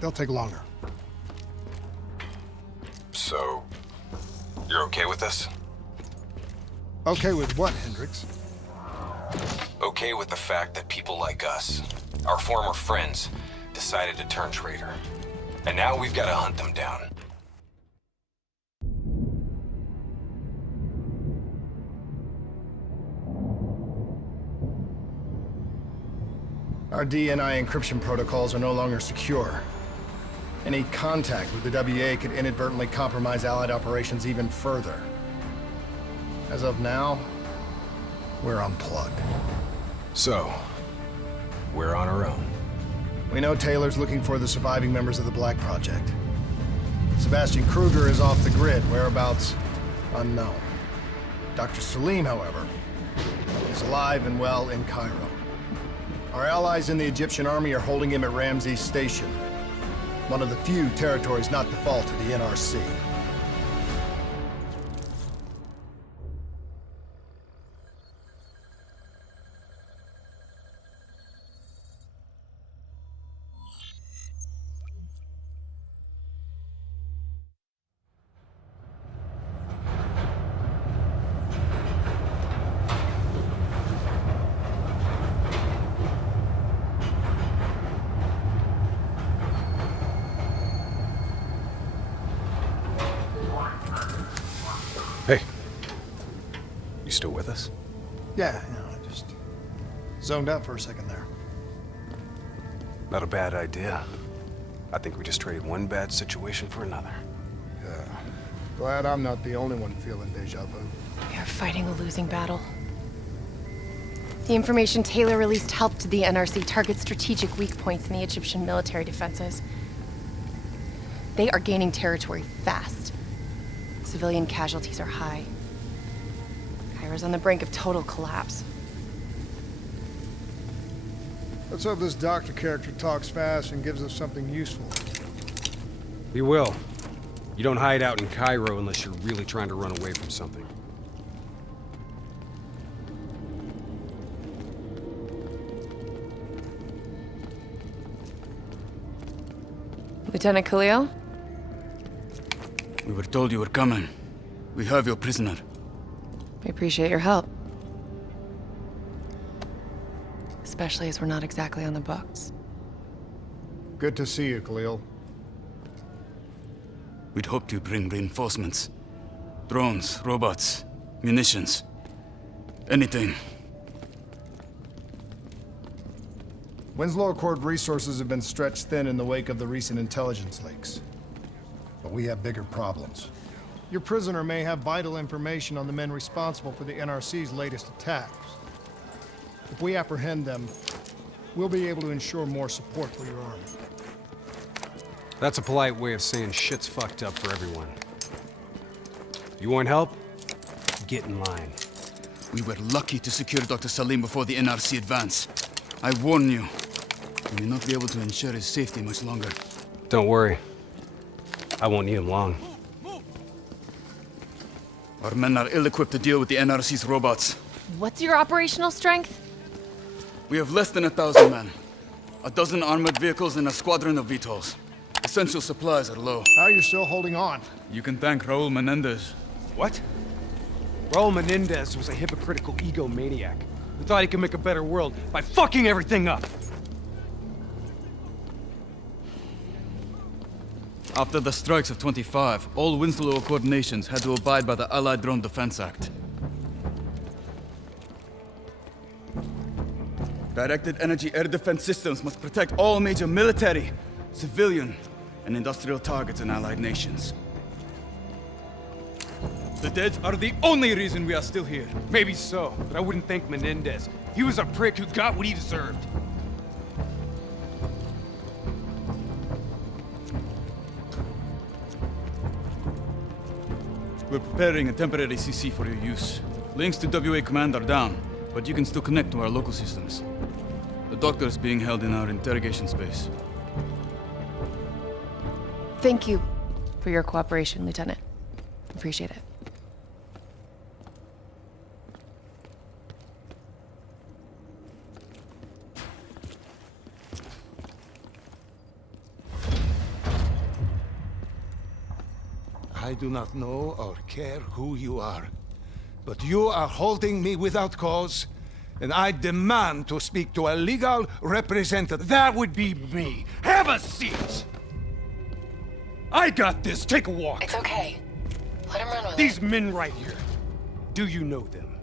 They'll take longer. So, you're okay with this? Okay with what, Hendricks? Okay with the fact that people like us, our former friends, decided to turn traitor. And now we've got to hunt them down. Our DNI encryption protocols are no longer secure. Any contact with the WA could inadvertently compromise Allied operations even further. As of now, we're unplugged. So, we're on our own. We know Taylor's looking for the surviving members of the Black Project. Sebastian Kruger is off the grid, whereabouts unknown. Dr. Salim, however, is alive and well in Cairo. Our allies in the Egyptian army are holding him at Ramses Station, one of the few territories not default to the NRC. Hey. You still with us? Yeah, I just zoned out for a second there. Not a bad idea. I think we just traded one bad situation for another. Yeah. Glad I'm not the only one feeling deja vu. We are fighting a losing battle. The information Taylor released helped the NRC target strategic weak points in the Egyptian military defenses. They are gaining territory fast. Civilian casualties are high. Cairo's on the brink of total collapse. Let's hope this doctor character talks fast and gives us something useful. He will. You don't hide out in Cairo unless you're really trying to run away from something. Lieutenant Khalil? We were told you were coming. We have your prisoner. We appreciate your help. Especially as we're not exactly on the books. Good to see you, Khalil. We'd hoped to bring reinforcements. Drones, robots, munitions. Anything. Winslow Accord resources have been stretched thin in the wake of the recent intelligence leaks. But we have bigger problems. Your prisoner may have vital information on the men responsible for the NRC's latest attacks. If we apprehend them, we'll be able to ensure more support for your army. That's a polite way of saying shit's fucked up for everyone. You want help? Get in line. We were lucky to secure Dr. Salim before the NRC advance. I warn you, we may not be able to ensure his safety much longer. Don't worry. I won't need him long. Our men are ill-equipped to deal with the NRC's robots. What's your operational strength? We have less than 1,000 men. 12 armored vehicles and a squadron of VTOLs. Essential supplies are low. How are you still holding on? You can thank Raul Menendez. What? Raul Menendez was a hypocritical egomaniac who thought he could make a better world by fucking everything up. After the strikes of 25, all Winslow Accord nations had to abide by the Allied Drone Defense Act. Directed energy air defense systems must protect all major military, civilian, and industrial targets in Allied nations. The dead are the only reason we are still here. Maybe so, but I wouldn't thank Menendez. He was a prick who got what he deserved. We're preparing a temporary CC for your use. Links to WA Command are down, but you can still connect to our local systems. The doctor is being held in our interrogation space. Thank you for your cooperation, Lieutenant. Appreciate it. I do not know or care who you are, but you are holding me without cause, and I demand to speak to a legal representative. That would be me. Have a seat! I got this. Take a walk. It's okay. Let him run with These it. men right here. Do you know them?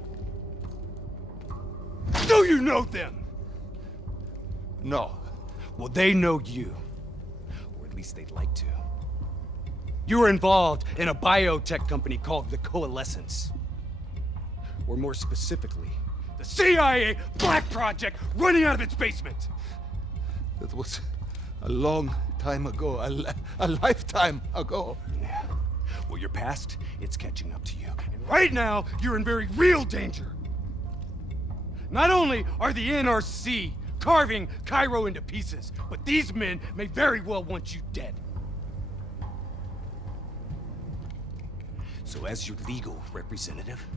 Do you know them? No. Well, they know you. Or at least they'd like to. You were involved in a biotech company called the Coalescence. Or more specifically, the CIA Black Project running out of its basement. That was a long time ago, a lifetime ago. Yeah. Well, your past, it's catching up to you. And right now, you're in very real danger. Not only are the NRC carving Cairo into pieces, but these men may very well want you dead. So as your legal representative,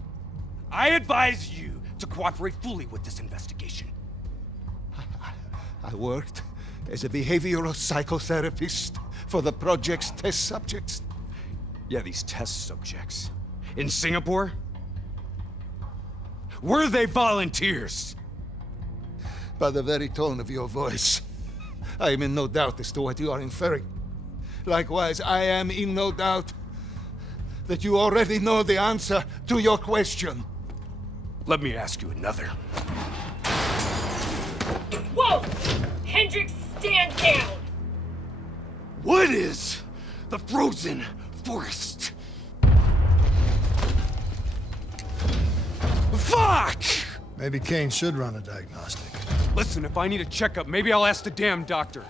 I advise you to cooperate fully with this investigation. I worked as a behavioral psychotherapist for the project's test subjects. Yeah, these test subjects. In Singapore? Were they volunteers? By the very tone of your voice, I am in no doubt as to what you are inferring. Likewise, I am in no doubt that you already know the answer to your question. Let me ask you another. Whoa! Hendricks, stand down! What is the frozen forest? Fuck! Maybe Kane should run a diagnostic. Listen, if I need a checkup, maybe I'll ask the damn doctor.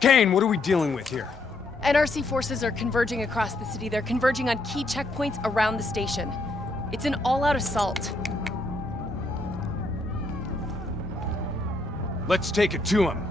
Kane, what are we dealing with here? NRC forces are converging across the city. They're converging on key checkpoints around the station. It's an all-out assault. Let's take it to him.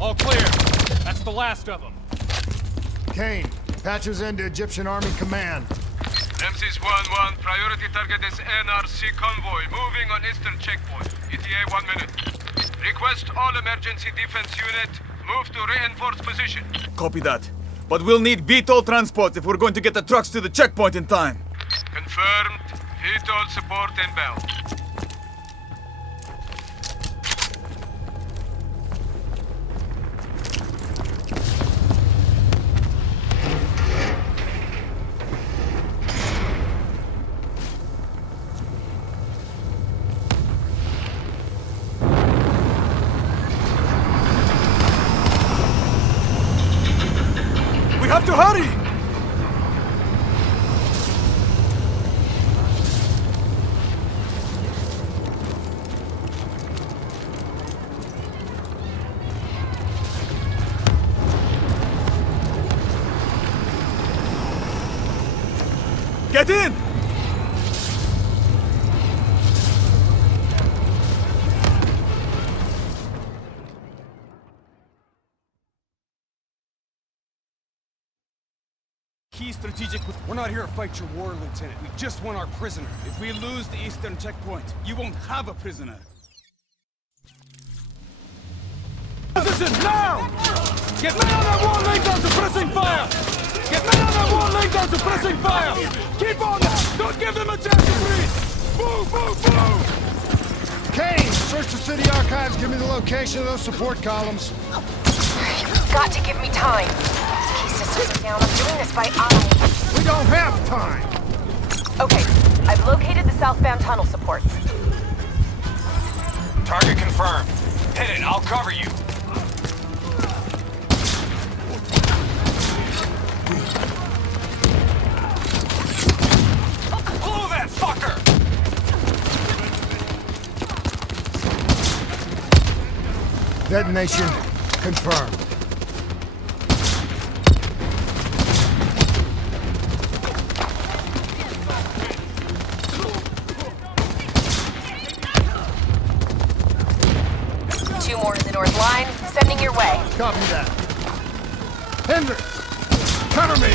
All clear. That's the last of them. Kane, patches into Egyptian Army Command. Ramses 1-1, priority target is NRC convoy, moving on eastern checkpoint. ETA 1 minute. Request all emergency defense unit, move to reinforced position. Copy that. But we'll need VTOL transport if we're going to get the trucks to the checkpoint in time. Confirmed. VTOL support inbound. We have to hurry! Get in! Key strategic... We're not here to fight your war, Lieutenant. We just want our prisoner. If we lose the eastern checkpoint, you won't have a prisoner. Position now! Get men on that wall, laying down suppressing fire! Get men on that wall, laying down suppressing fire! Keep on that! Don't give them a chance to breathe! Move, move, move! Kane, search the city archives. Give me the location of those support columns. You've got to give me time. Key systems are down. I'm doing this by eye. We don't have time. Okay, I've located the southbound tunnel supports. Target confirmed. Hit it, I'll cover you. Blow that fucker! Detonation confirmed. Two more in the north line, sending your way. Copy that. Hendricks, cover me.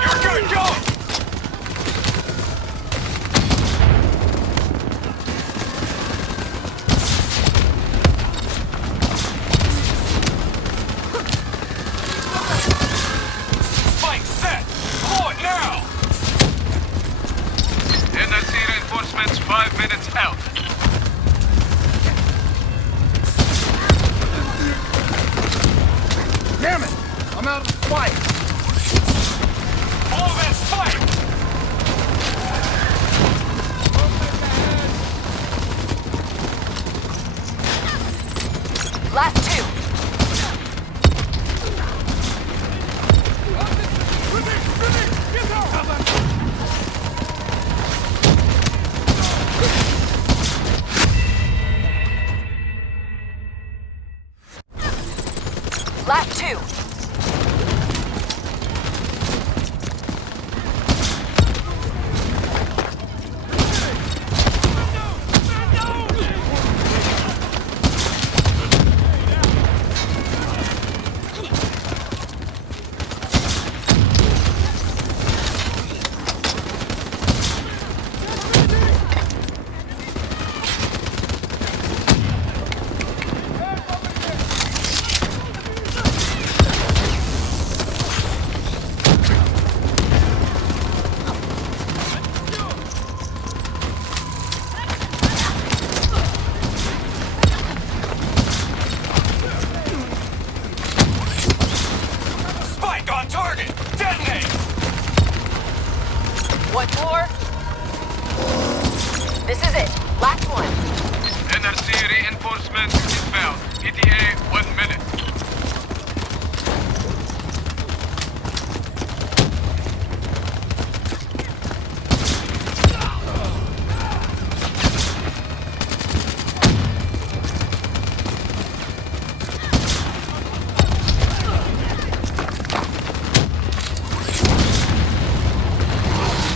You're good, go! Fight set! Blow it now! NRC reinforcements 5 minutes out. Damn it! I'm out of the fight. Blow that fight! Last two. Last two. Spike on target! Detonate! One more. This is it. Last one. NRC reinforcements inbound. ETA 1 minute.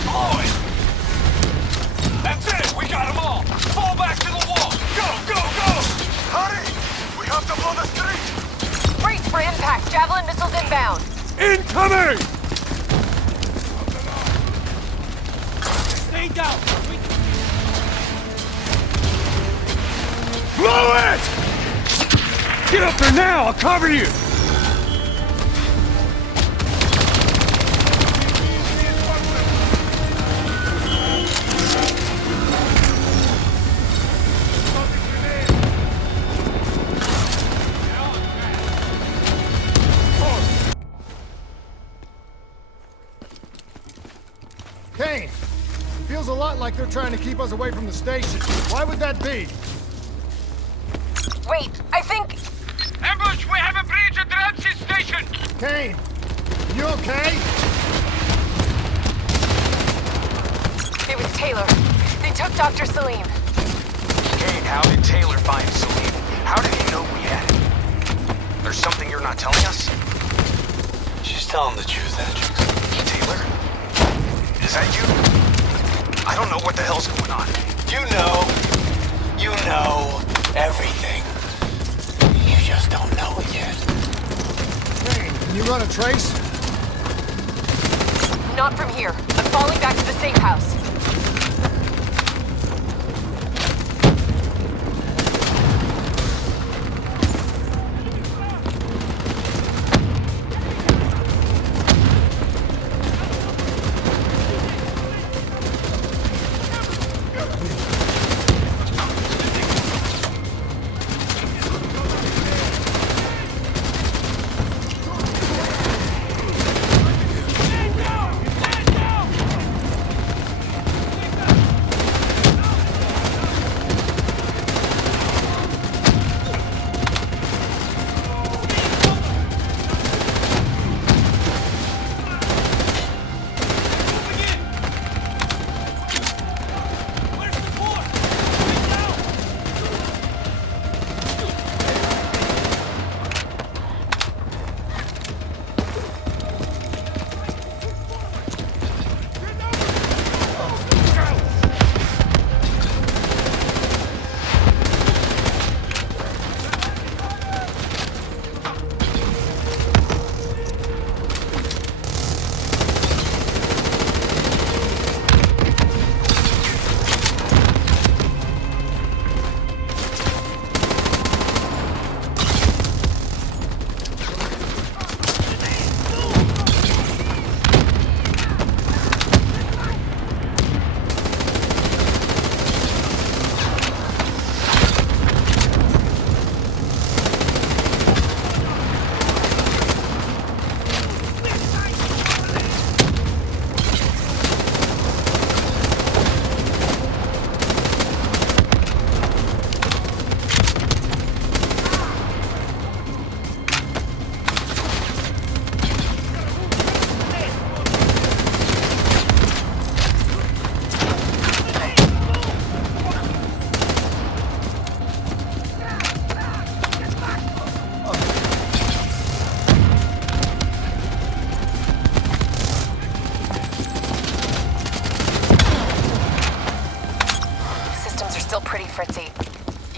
Blow it! That's it! We got them all! Fall back to the wall! Go, go, go! Hurry! We have to blow the street! Brace for impact. Javelin missiles inbound. Incoming! Stay down! Blow it! Get up there now! I'll cover you! Kane, feels a lot like they're trying to keep us away from the station. Why would that be? Wait, I think... Ambush! We have a breach at Ramsey Station! Kane, you okay? It was Taylor. They took Dr. Salim. Kane, how did Taylor find Salim? How did he know we had it? There's something you're not telling us? She's telling the truth, Hendricks. Taylor? Is that you? I don't know what the hell's going on. You know everything. You just don't know it yet. Hey, can you run a trace? Not from here. I'm falling back to the safe house.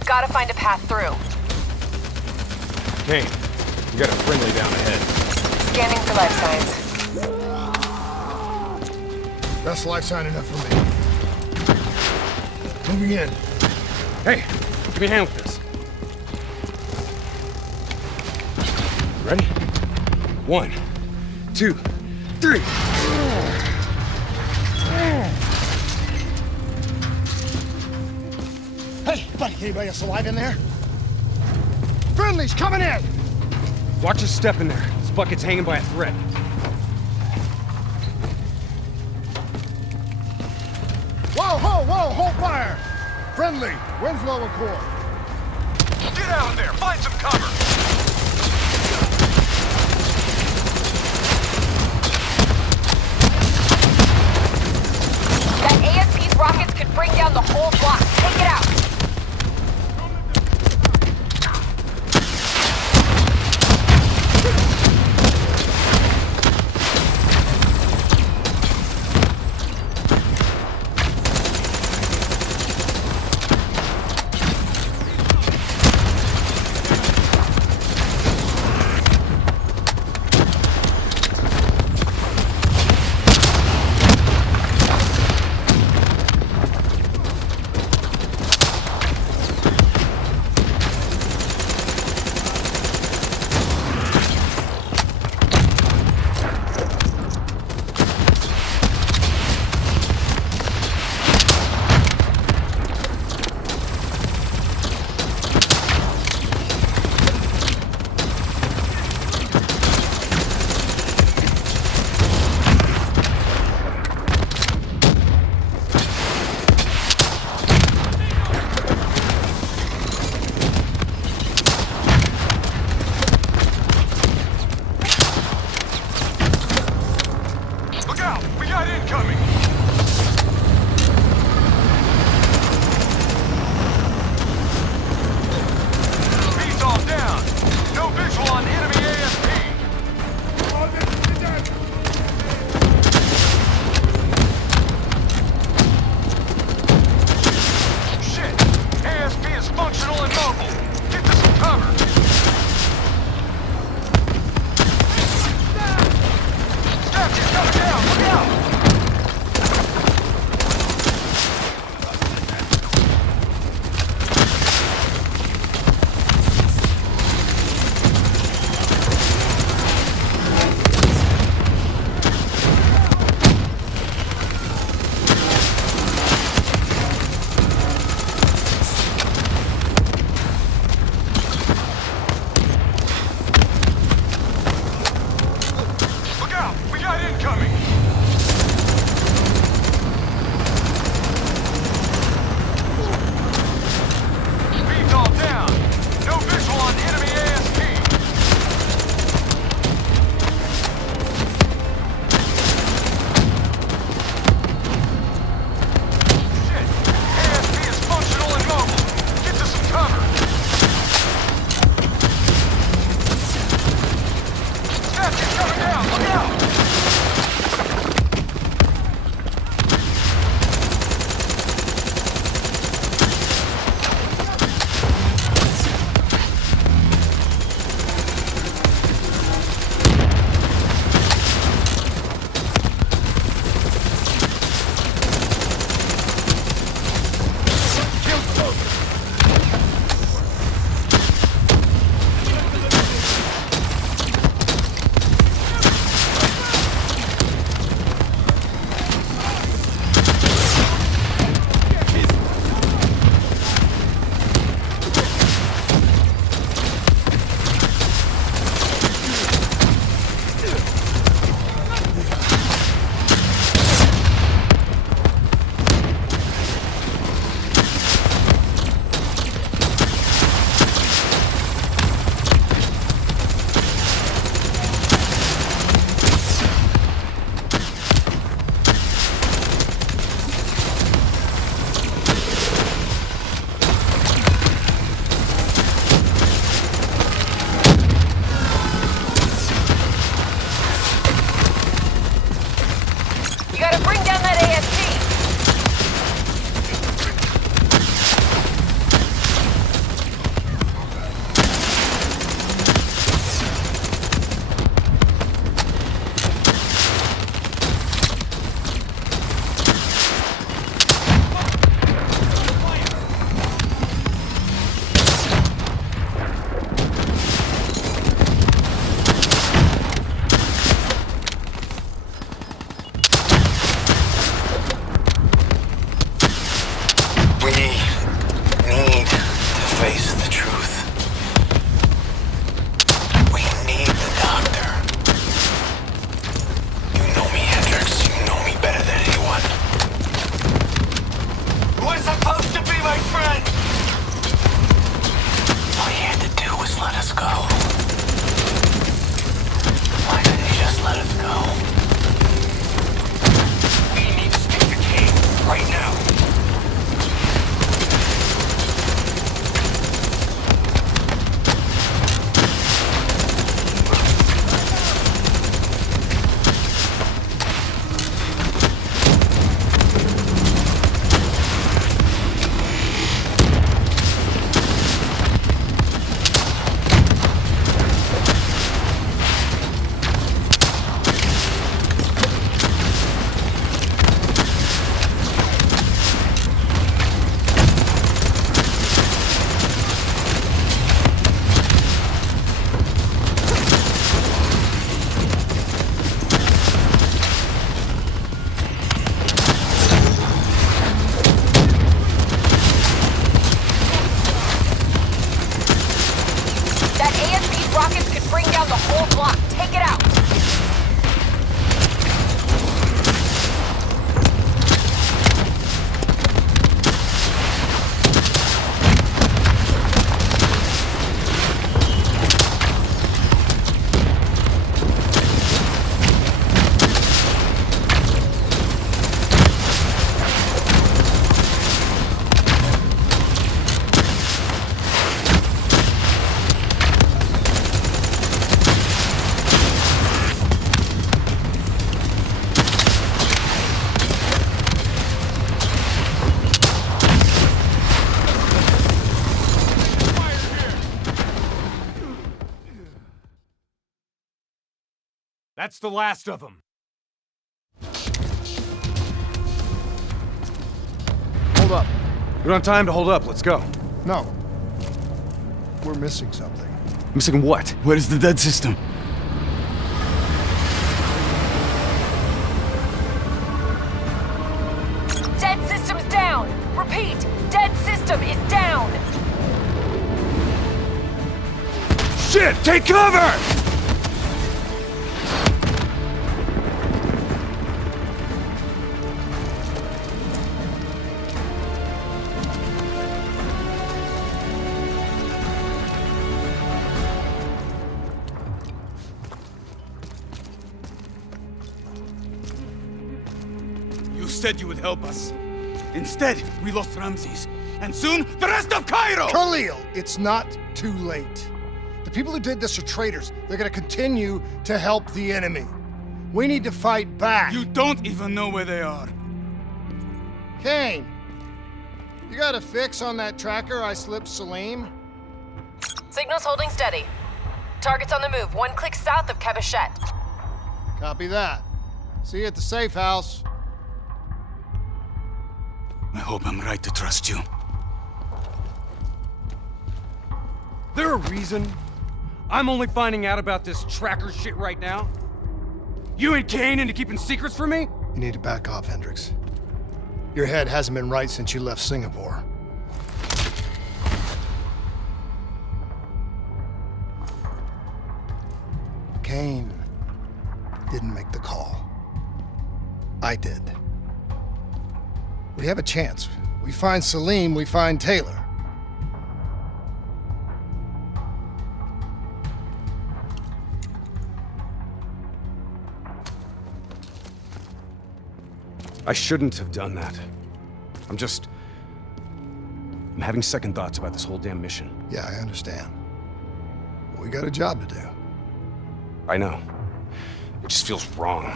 Gotta find a path through. Kane, you got a friendly down ahead. Scanning for life signs. That's life sign enough for me. Moving in. Hey, give me a hand with this. Ready? 1, 2, 3. Hey, buddy, anybody else alive in there? Friendly's coming in! Watch your step in there. This bucket's hanging by a thread. Whoa, hold fire! Friendly, Winslow Accord. Get out of there! Find some cover! That ASP's rockets could bring down the whole block. Take it out. us go? Why didn't he just let us go? We need to speak to Kane right now. That's the last of them. Hold up. We don't have time to hold up. Let's go. No. We're missing something. Missing what? Where is the dead system? Dead system's down! Repeat, dead system is down! Shit! Take cover! You said you would help us. Instead, we lost Ramses. And soon, the rest of Cairo! Khalil, it's not too late. The people who did this are traitors. They're gonna continue to help the enemy. We need to fight back. You don't even know where they are. Kane, you got a fix on that tracker I slipped Salim? Signal's holding steady. Target's on the move, 1 click south of Cabochette. Copy that. See you at the safe house. I hope I'm right to trust you. There a reason I'm only finding out about this tracker shit right now? You and Kane into keeping secrets from me? You need to back off, Hendricks. Your head hasn't been right since you left Singapore. Kane didn't make the call. I did. We have a chance. We find Salim, we find Taylor. I shouldn't have done that. I'm having second thoughts about this whole damn mission. Yeah, I understand. But we got a job to do. I know. It just feels wrong.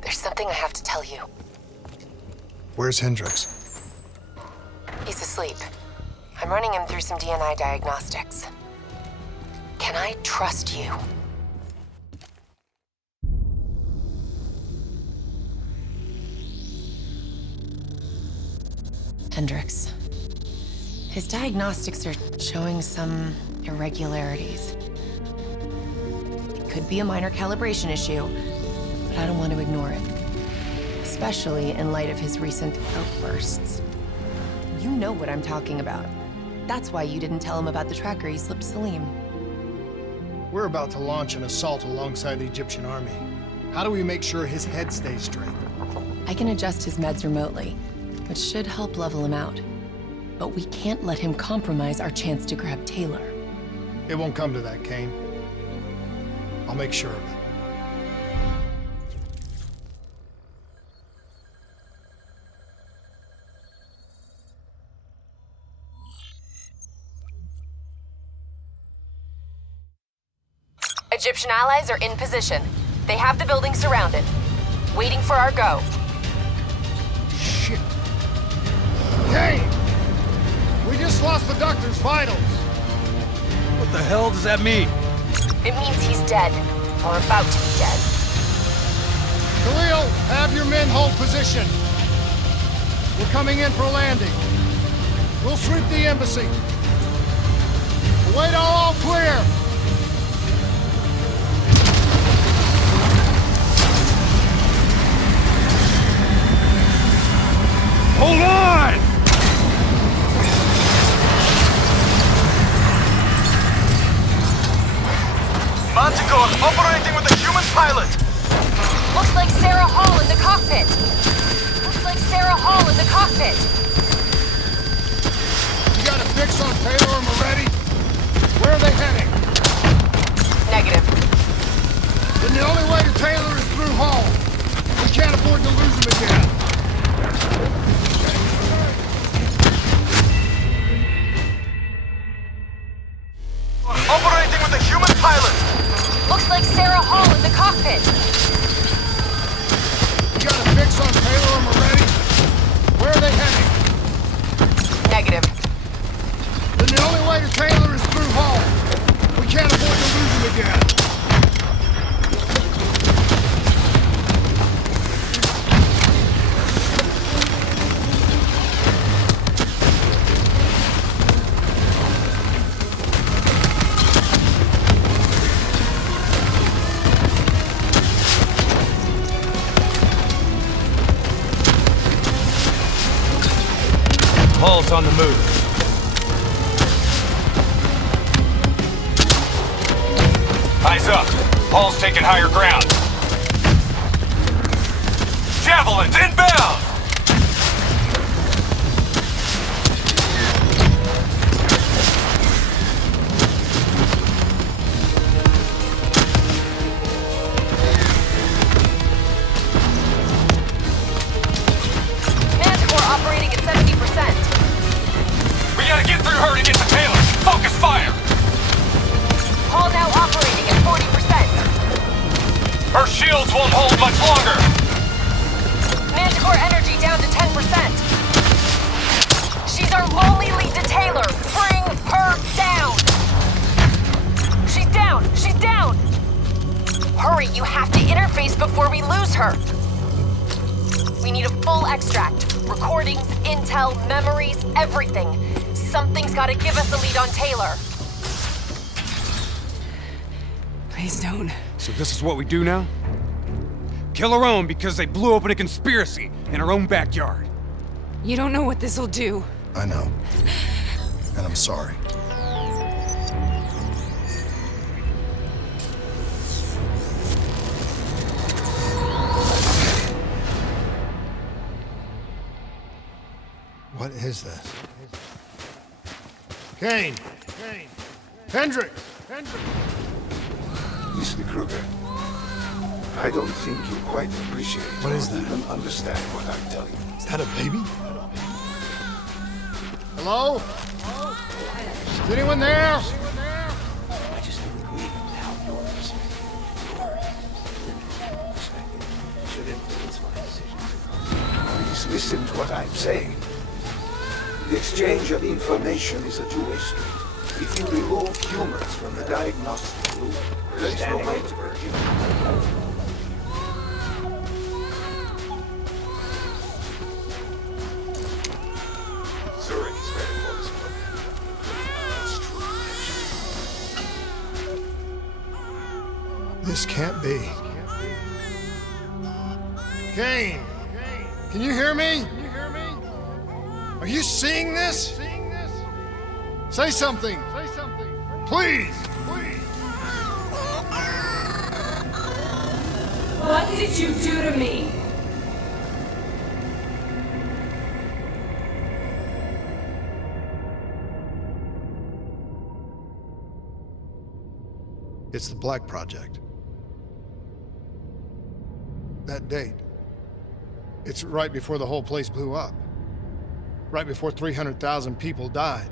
There's something I have to tell you. Where's Hendricks? He's asleep. I'm running him through some DNI diagnostics. Can I trust you? Hendricks. His diagnostics are showing some irregularities. It could be a minor calibration issue, but I don't want to ignore it. Especially in light of his recent outbursts. You know what I'm talking about. That's why you didn't tell him about the tracker he slipped Salim. We're about to launch an assault alongside the Egyptian army. How do we make sure his head stays straight? I can adjust his meds remotely. which should help level him out. But we can't let him compromise our chance to grab Taylor. It won't come to that, Kane. I'll make sure of it. Egyptian allies are in position. They have the building surrounded. Waiting for our go. Shit. Kane! We just lost the doctor's vitals. What the hell does that mean? It means he's dead. Or about to be dead. Khalil, have your men hold position. We're coming in for a landing. We'll sweep the embassy. Wait all clear. Hold on! Manticore operating with a human pilot. Looks like Sarah Hall in the cockpit. Looks like Sarah Hall in the cockpit. You got a fix on Taylor and Moretti? Where are they heading? Negative. Then the only way to Taylor is through Hall. We can't afford to lose him again. Operating with a human pilot. Looks like Sarah Hall in the cockpit. You got a fix on Taylor and Moretti? Where are they heading? Negative. Then the only way to Taylor is through Hall. We can't afford to lose him again. Hall's on the move. Eyes up. Hall's taking higher ground. Javelins inbound! Manticore operating at 70%. We gotta get through her to get to Taylor. Focus fire! Hall now operating at 40%. Her shields won't hold much longer. Manticore energy down to 10%. She's our only lead to Taylor. Bring her down. She's down. She's down. Hurry, you have to interface before we lose her. We need a full extract. Recordings, intel, memories, everything. Something's gotta give us a lead on Taylor. Please don't. So this is what we do now? Kill our own because they blew open a conspiracy in our own backyard. You don't know what this'll do. I know. And I'm sorry. What is this? Kane! Kane! Hendricks! Hendricks! Mr. Kruger, I don't think you quite appreciate What is or that? even understand what I'm telling you. Is that a baby? Hello? Is anyone there? I just don't agree with how your perspective should influence my decisions. Please listen to what I'm saying. The exchange of information is a two-way street. If you remove humans from the diagnostic loop, there is no way to purge Zurich is ready for this program. It's true. This can't be. Kane! Can you hear me? Are you seeing this? Say something! Please! What did you do to me? It's the Black Project. That date. It's right before the whole place blew up. Right before 300,000 people died.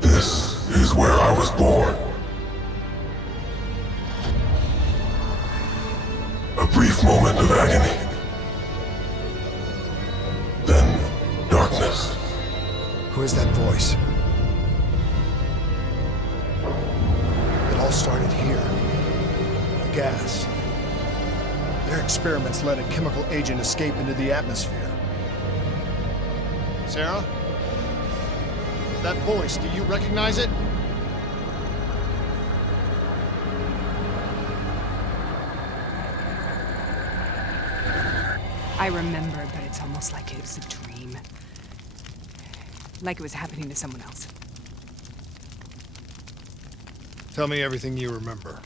This is where I was born. A brief moment of agony. Then, darkness. Who is that voice? It all started here. The gas. Their experiments let a chemical agent escape into the atmosphere. Sarah? That voice, do you recognize it? I remember, but it's almost like it was a dream. Like it was happening to someone else. Tell me everything you remember.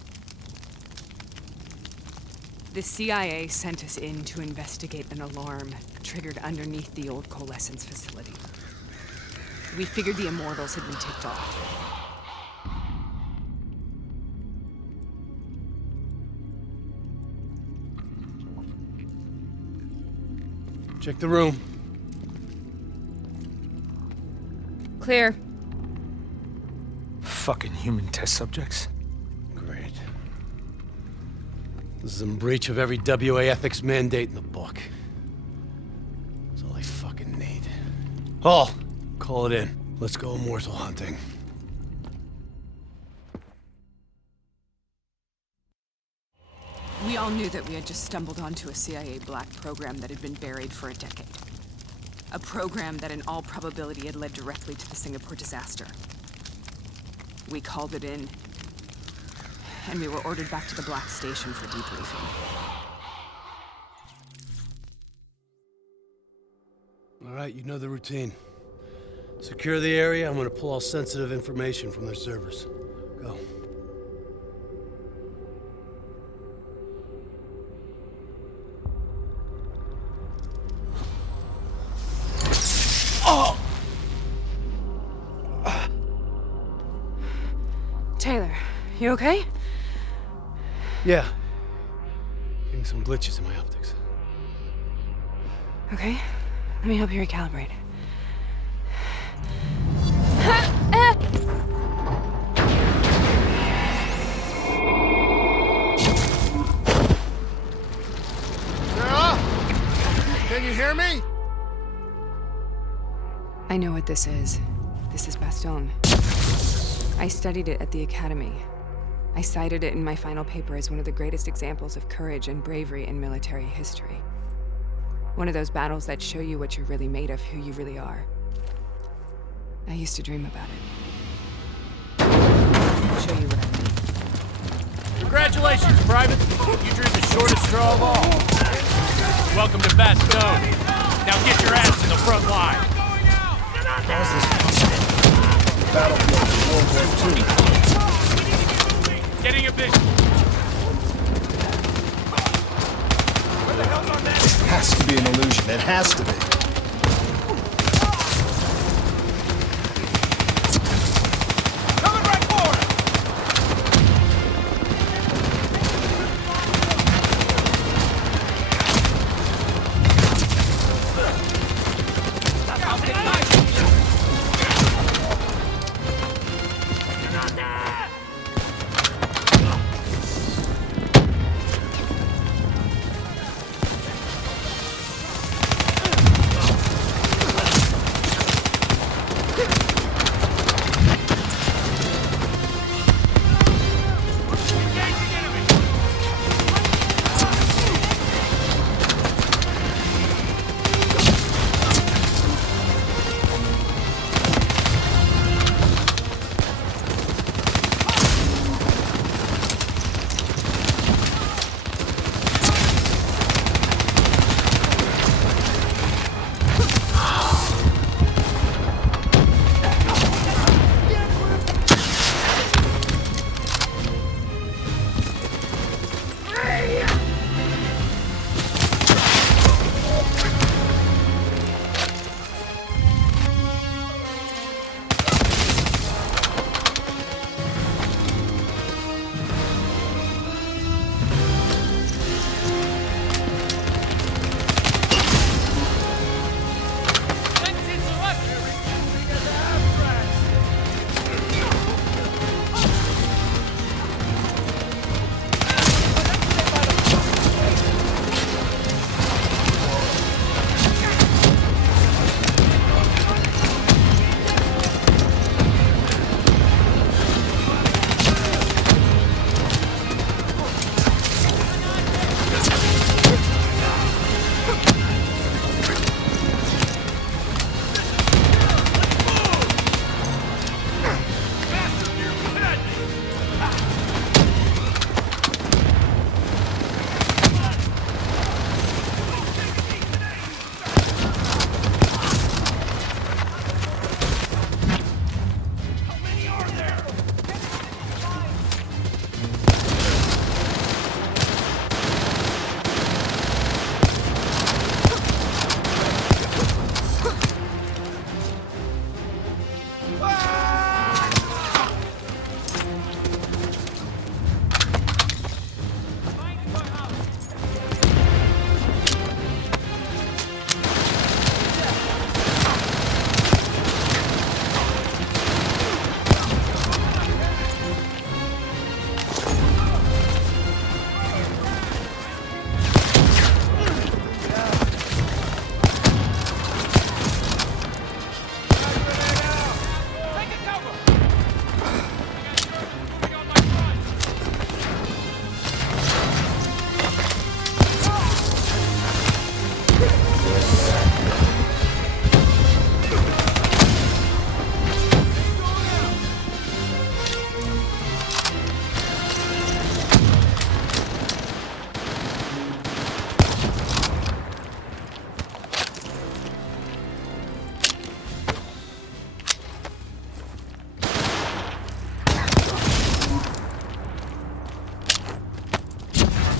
The CIA sent us in to investigate an alarm triggered underneath the old Coalescence facility. We figured the Immortals had been tipped off. Check the room. Clear. Fucking human test subjects. Great. This is in breach of every WA ethics mandate in the book. That's all I fucking need. Hall, call it in. Let's go immortal hunting. We all knew that we had just stumbled onto a CIA black program that had been buried for a decade. A program that in all probability had led directly to the Singapore disaster. We called it in, and we were ordered back to the Black Station for debriefing. All right, you know the routine. Secure the area. I'm gonna pull all sensitive information from their servers. Go. Taylor, you okay? Yeah. Getting some glitches in my optics. Okay, let me help you recalibrate. Sarah? Can you hear me? I know what this is. This is Bastion. I studied it at the Academy. I cited it in my final paper as one of the greatest examples of courage and bravery in military history. One of those battles that show you what you're really made of, who you really are. I used to dream about it. I'll show you what I mean. Congratulations, Private. You drew the shortest straw of all. Welcome to Bastion. Now get your ass to the front line. How is this possible? Battlefield of World War II. Getting a vision. Where the hell's our man? It has to be an illusion. It has to be. Coming right for it!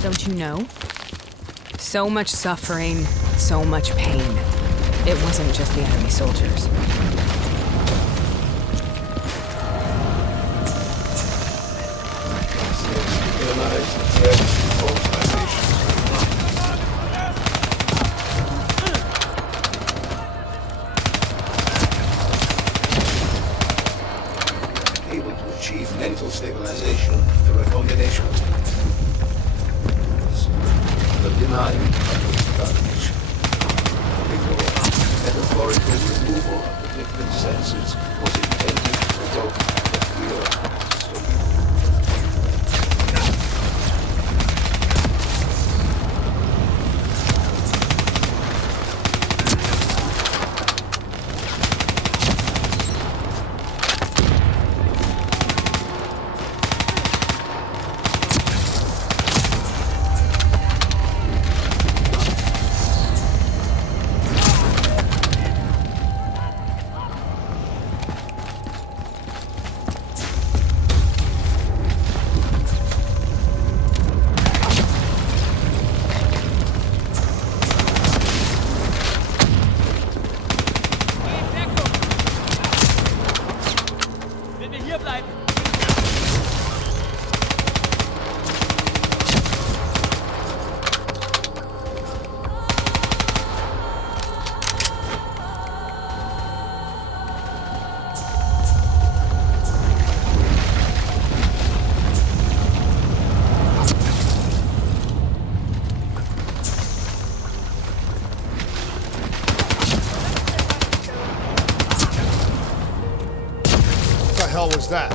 Don't you know? So much suffering, so much pain. It wasn't just the enemy soldiers. Able to achieve mental stabilization through a combination of the denial of cognition, metaphorical removal of the victim's senses was intended to provoke the fear of What the hell was that?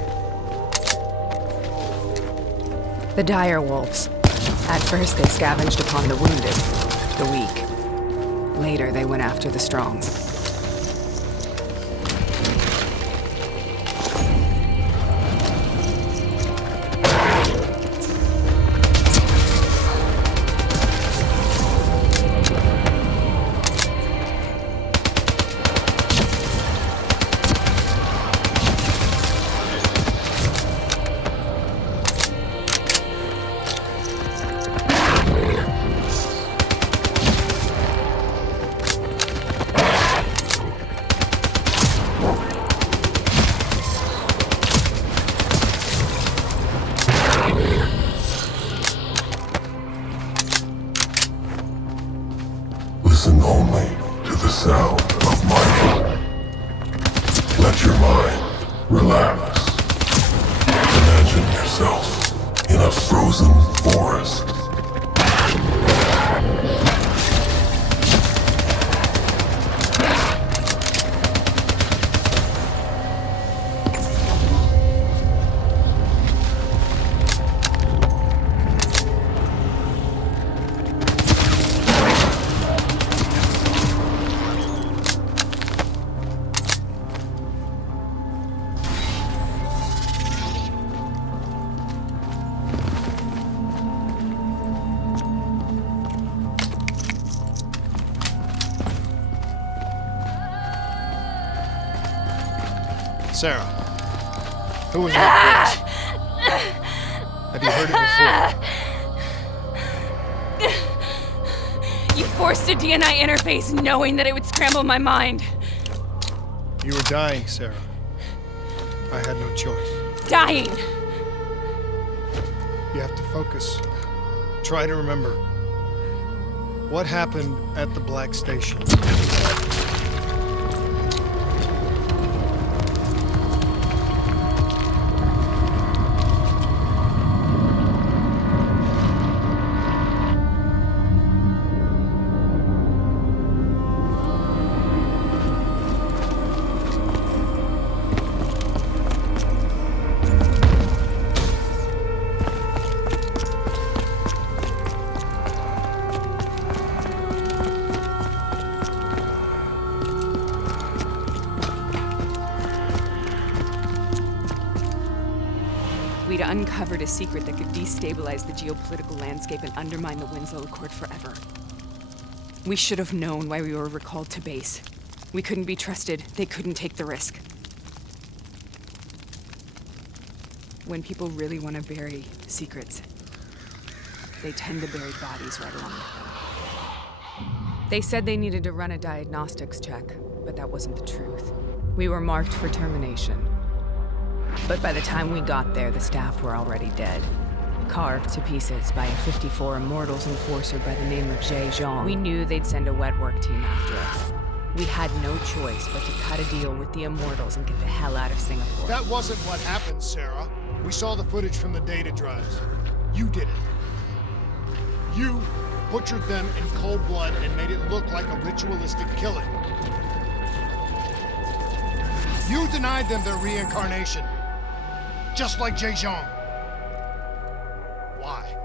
The dire wolves. At first they scavenged upon the wounded, the weak. Later they went after the strong. Listen only to the sound of my heart. Let your mind relax. Imagine yourself in a frozen forest. Sarah, who was that voice? Have you heard it before? You forced a DNI interface knowing that it would scramble my mind. You were dying, Sarah. I had no choice. Dying! You have to focus. Try to remember. What happened at the Black Station? We'd uncovered a secret that could destabilize the geopolitical landscape and undermine the Winslow Accord forever. We should have known why we were recalled to base. We couldn't be trusted. They couldn't take the risk. When people really want to bury secrets, they tend to bury bodies right along with them. They said they needed to run a diagnostics check, but that wasn't the truth. We were marked for termination. But by the time we got there, the staff were already dead. Carved to pieces by a 54 Immortals enforcer by the name of Jay Zhang. We knew they'd send a wet work team after us. We had no choice but to cut a deal with the Immortals and get the hell out of Singapore. That wasn't what happened, Sarah. We saw the footage from the data drives. You did it. You butchered them in cold blood and made it look like a ritualistic killing. You denied them their reincarnation. Just like Jay Zhang. Why?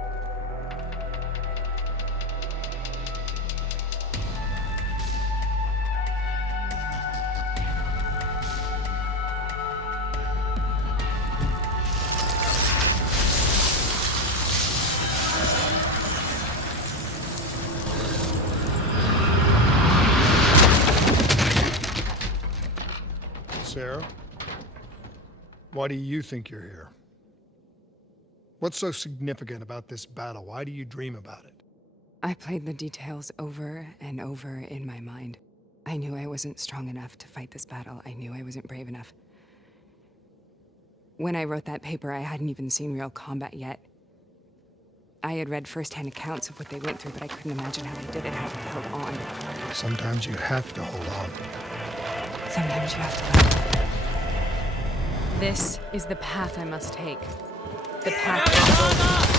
Sarah, why do you think you're here? What's so significant about this battle? Why do you dream about it? I played the details over and over in my mind. I knew I wasn't strong enough to fight this battle. I knew I wasn't brave enough. When I wrote that paper, I hadn't even seen real combat yet. I had read first-hand accounts of what they went through, but I couldn't imagine how they did it, how they held on. Sometimes you have to hold on. Sometimes you have to fight. This is the path I must take. The path that will...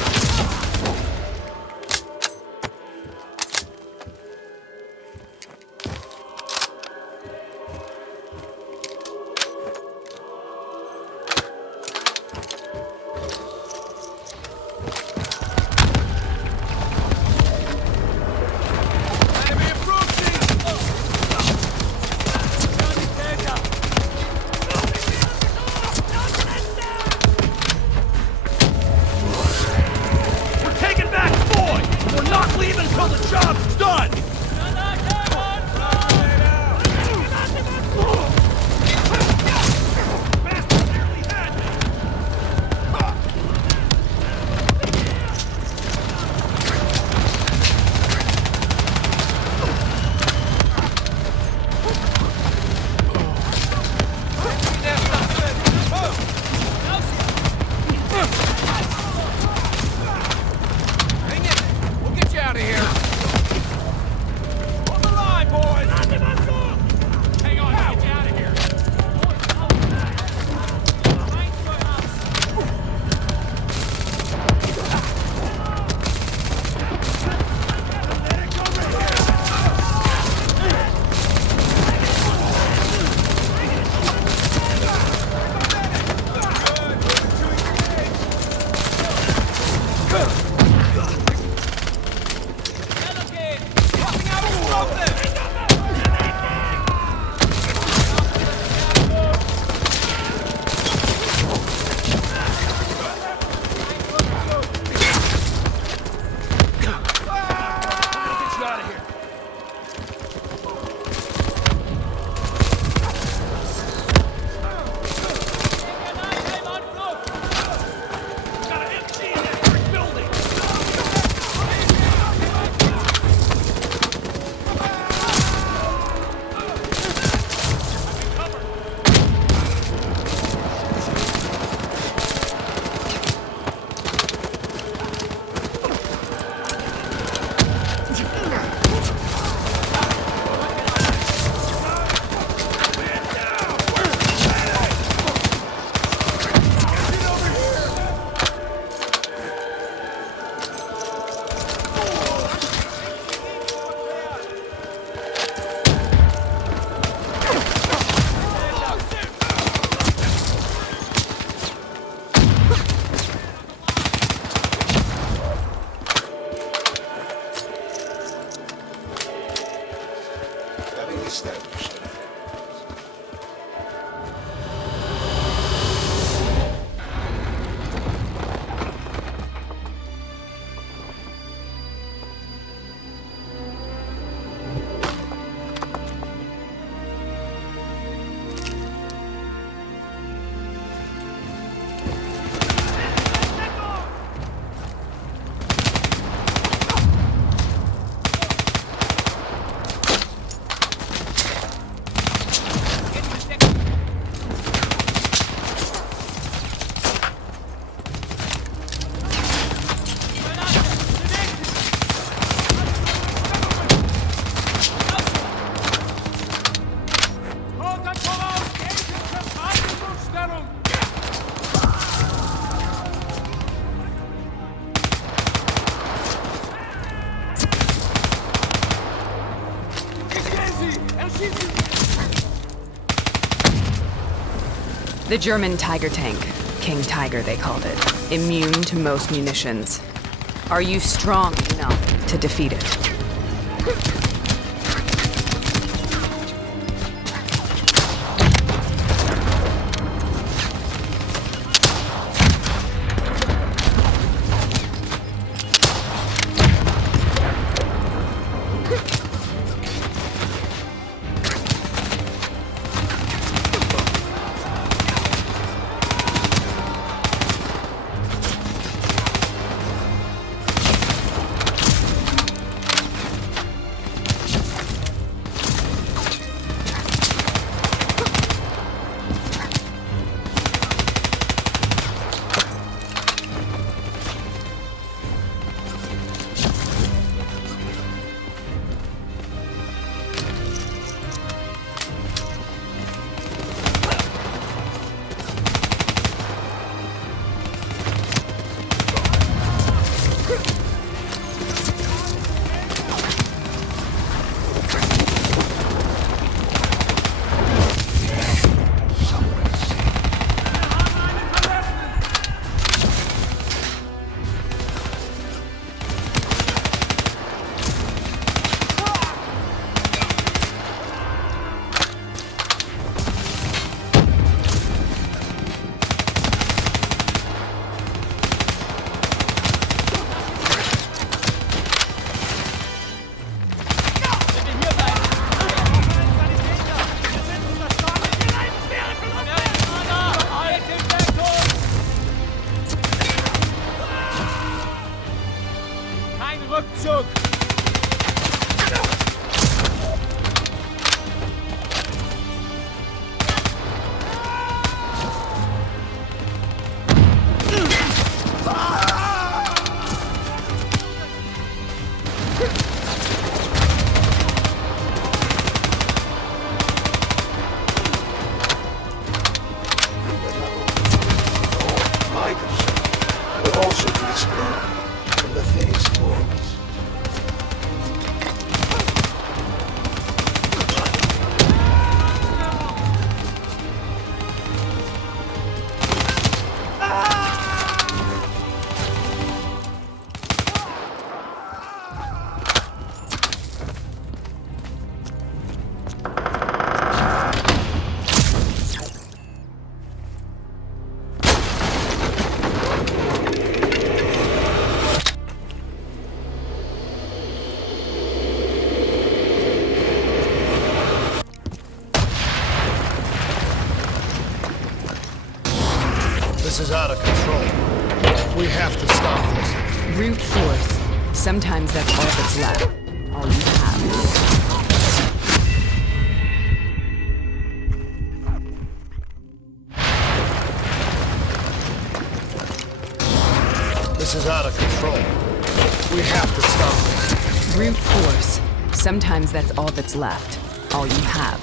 The German Tiger tank. King Tiger, they called it. Immune to most munitions. Are you strong enough to defeat it? This is out of control. We have to stop this. Brute force. Sometimes that's all that's left. All you have. This is out of control. We have to stop this. Brute force. Sometimes that's all that's left. All you have.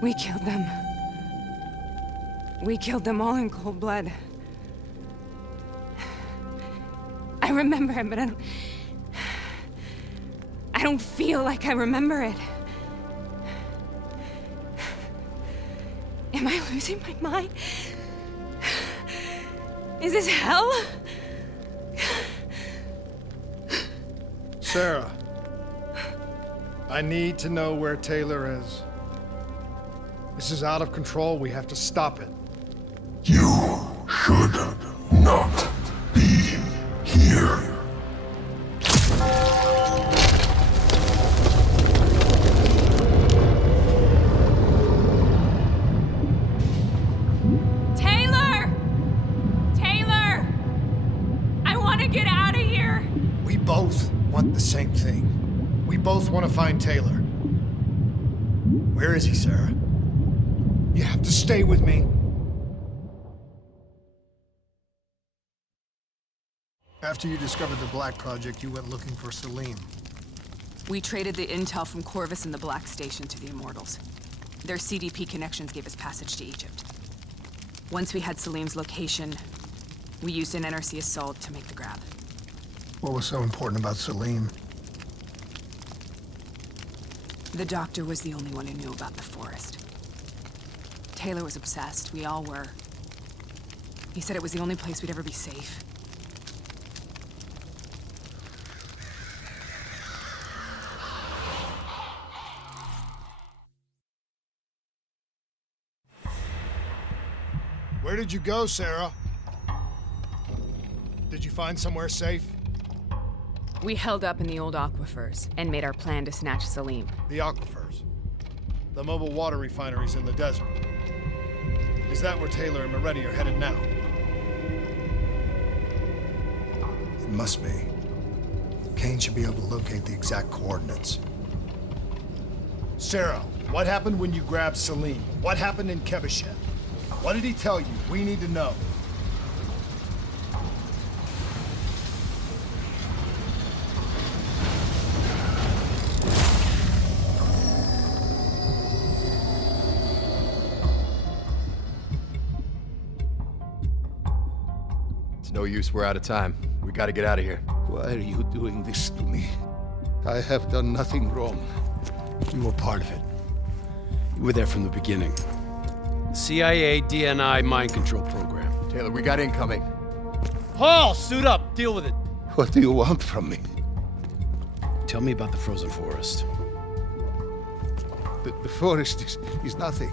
We killed them. We killed them all in cold blood. I remember it, but I don't feel like I remember it. Am I losing my mind? Is this hell? Sarah, I need to know where Taylor is. This is out of control. We have to stop it. You should not be here. Taylor! Taylor! I want to get out of here! We both want the same thing. We both want to find Taylor. Where is he, Sarah? You have to stay with me. After you discovered the Black Project, you went looking for Salim. We traded the intel from Corvus and the Black Station to the Immortals. Their CDP connections gave us passage to Egypt. Once we had Salim's location, we used an NRC assault to make the grab. What was so important about Salim? The doctor was the only one who knew about the forest. Taylor was obsessed. We all were. He said it was the only place we'd ever be safe. Where did you go, Sarah? Did you find somewhere safe? We held up in the old aquifers and made our plan to snatch Salim. The aquifers. The mobile water refineries in the desert. Is that where Taylor and Moretti are headed now? It must be. Kane should be able to locate the exact coordinates. Sarah, what happened when you grabbed Salim? What happened in Kebashet? What did he tell you? We need to know. It's no use, we're out of time. We gotta get out of here. Why are you doing this to me? I have done nothing wrong. You were part of it. You were there from the beginning. The CIA DNI mind control program. Taylor, we got incoming. Hall, suit up. Deal with it. What do you want from me? Tell me about the frozen forest. The forest is nothing.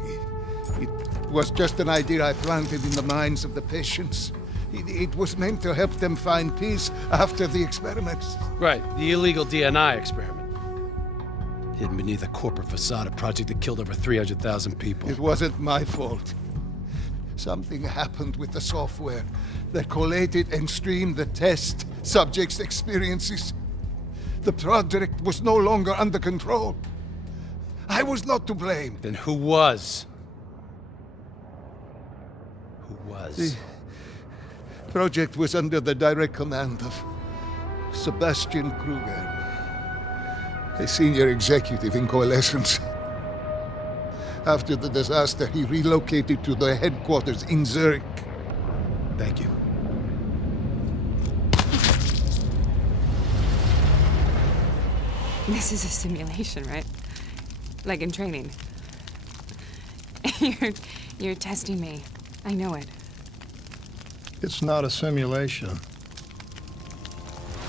It was just an idea I planted in the minds of the patients. It was meant to help them find peace after the experiments. Right, the illegal DNI experiment. Hidden beneath a corporate facade, a project that killed over 300,000 people. It wasn't my fault. Something happened with the software that collated and streamed the test subjects' experiences. The project was no longer under control. I was not to blame. Then who was? Who was? The project was under the direct command of Sebastian Kruger, a senior executive in Coalescence. After the disaster, he relocated to the headquarters in Zurich. Thank you. This is a simulation, right? Like in training. You're testing me. I know it. It's not a simulation.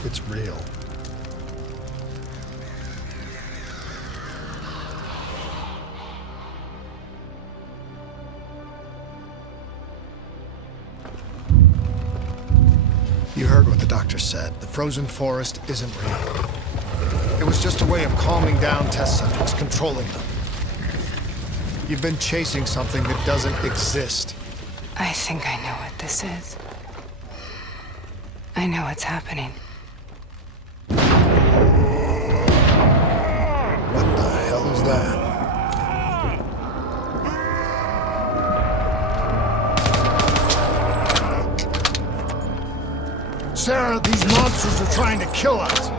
It's real. You heard what the doctor said. The frozen forest isn't real. It was just a way of calming down test subjects, controlling them. You've been chasing something that doesn't exist. I think I know what this is. I know what's happening. What the hell is that? Sarah, these monsters are trying to kill us.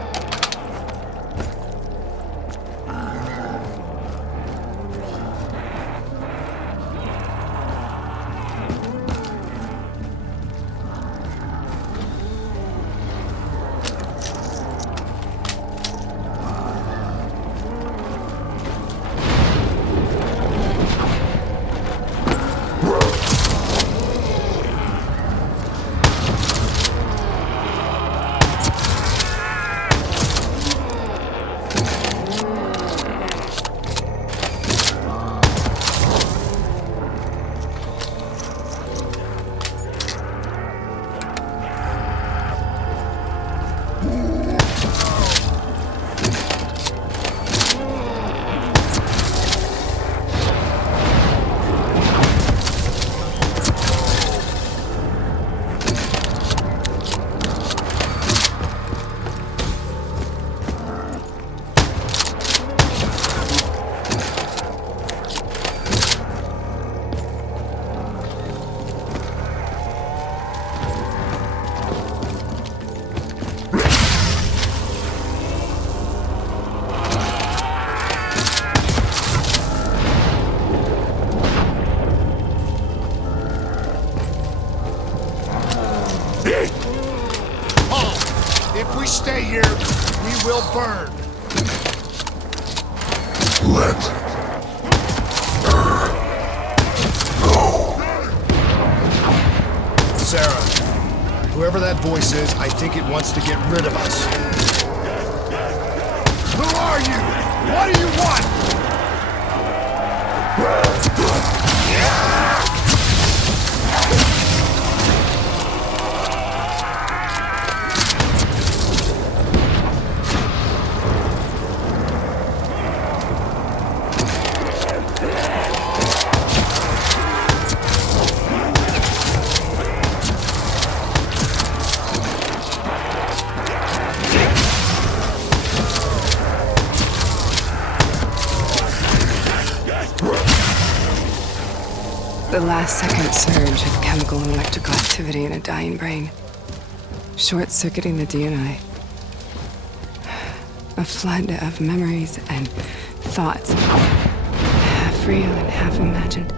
let her go. Sarah, whoever that voice is, I think it wants to get rid of us. Who are you? What do you want? The last-second surge of chemical and electrical activity in a dying brain. Short-circuiting the DNA. A flood of memories and thoughts. Half real and half imagined.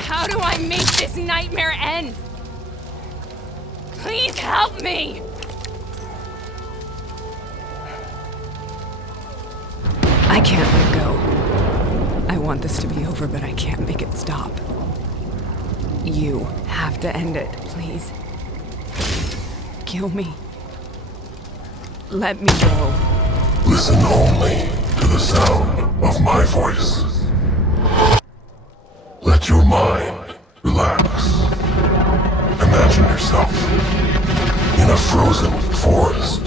How do I make this nightmare end? Please help me! I can't let go. I want this to be over, but I can't make it stop. You have to end it, please. Kill me. Let me go. Listen only to the sound of my voice. Let your mind relax. Imagine yourself in a frozen forest.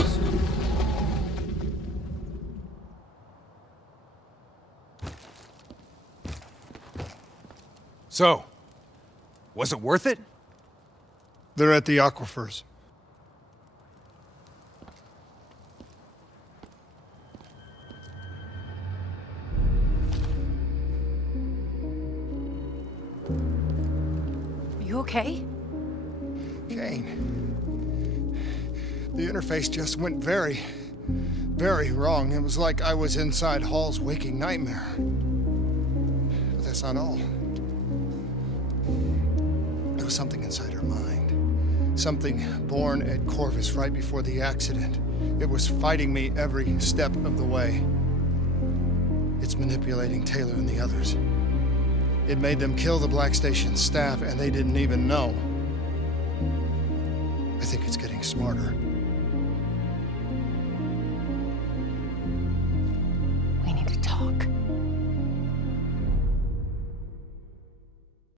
So, was it worth it? They're at the aquifers. You okay? Kane. The interface just went very wrong. It was like I was inside Hall's waking nightmare. But that's not all. There was something inside her mind. Something born at Corvus right before the accident. It was fighting me every step of the way. It's manipulating Taylor and the others. It made them kill the Black Station staff, and they didn't even know. I think it's getting smarter.